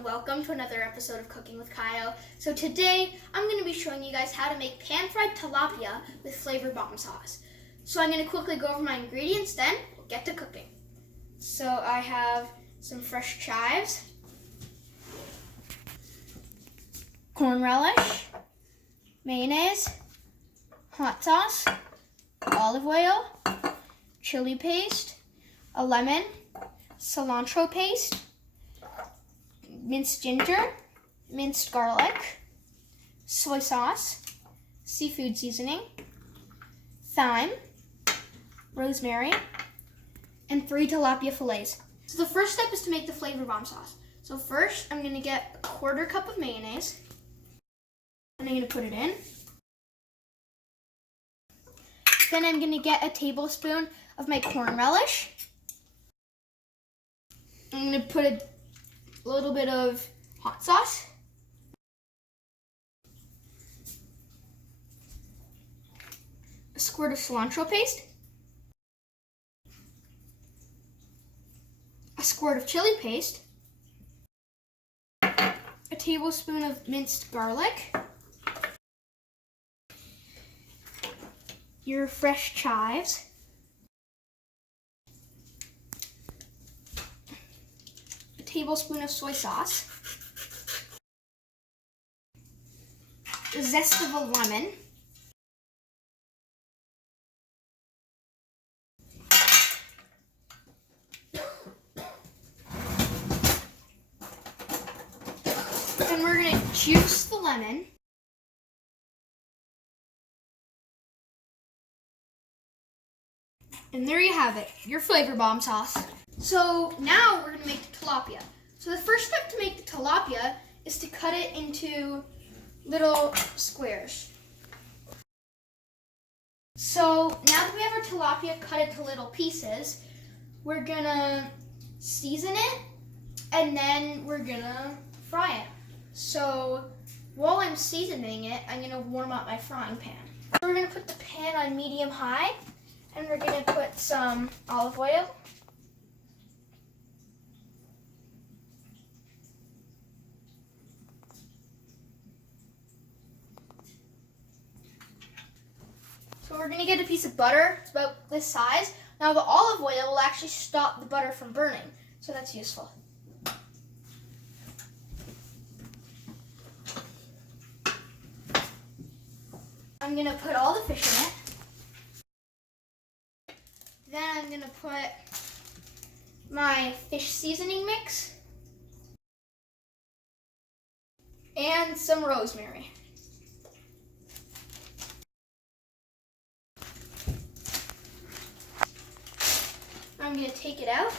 and welcome to another episode of Cooking with Caio. So today I'm going to be showing you guys how to make pan-fried tilapia with Flavour Bomb Sauce. So I'm going to quickly go over my ingredients, then we'll get to cooking. So I have some fresh chives, corn relish, mayonnaise, hot sauce, olive oil, chili paste, a lemon, cilantro paste, minced ginger, minced garlic, soy sauce, seafood seasoning, thyme, rosemary, and 3 tilapia fillets. So the first step is to make the Flavour Bomb sauce. So first I'm going to get a 1/4 cup of mayonnaise, and I'm going to put it in. Then I'm going to get a tablespoon of my corn relish. I'm going to put a little bit of hot sauce, a squirt of cilantro paste, a squirt of chili paste, a tablespoon of minced garlic, your fresh chives, a tablespoon of soy sauce, the zest of a lemon, and we're going to juice the lemon. And there you have it, your Flavour Bomb sauce. So now we're going to make the tilapia. So the first step to make the tilapia is to cut it into little squares. So now that we have our tilapia cut into little pieces, we're going to season it and then we're going to fry it. So while I'm seasoning it, I'm going to warm up my frying pan. So we're going to put the pan on medium-high. And we're going to put some olive oil, so we're going to get a piece of butter. It's about this size. Now the olive oil will actually stop the butter from burning, so that's useful. I'm going to put all the fish in it. Then I'm going to put my fish seasoning mix and some rosemary. I'm going to take it out.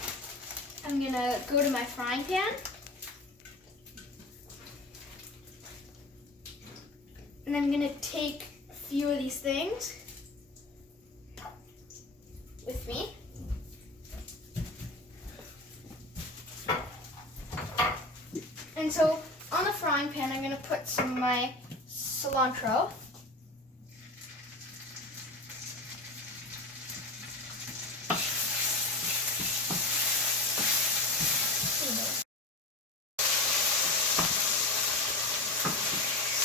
I'm going to go to my frying pan. And I'm going to take a few of these things with me. And so on the frying pan, I'm going to put some of my cilantro.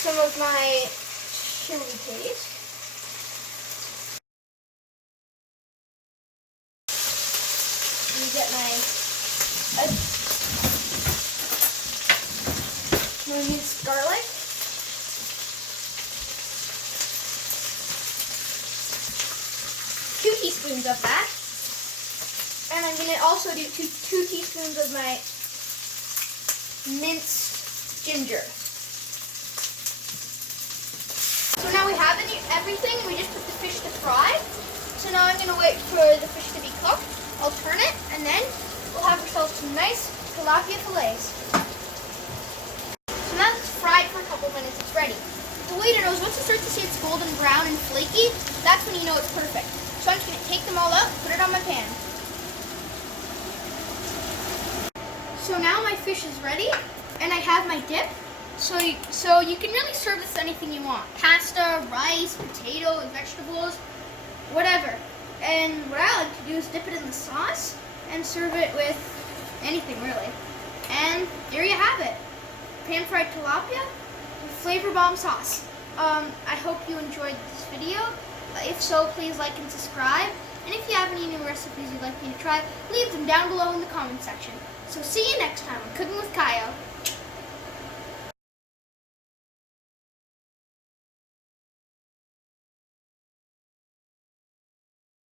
Some of my chili paste. Get my minced garlic, two teaspoons of that, and I'm going to also do two teaspoons of my minced ginger. So now we have everything, and we just put the fish to fry. So now I'm going to wait for the fish to be cooked. I'll turn it, and then we'll have ourselves some nice tilapia fillets. So now that it's fried for a couple minutes, it's ready. The way to know is once it starts to see it's golden brown and flaky, that's when you know it's perfect. So I'm just going to take them all out, put it on my pan. So now my fish is ready, and I have my dip. So you can really serve this to anything you want. Pasta, rice, potatoes, vegetables, whatever. And what I like to do is dip it in the sauce and serve it with anything really. And there you have it. pan-fried tilapia with Flavour Bomb Sauce. I hope you enjoyed this video. If so, please like and subscribe. And if you have any new recipes you'd like me to try, leave them down below in the comment section. So see you next time on Cooking with Caio.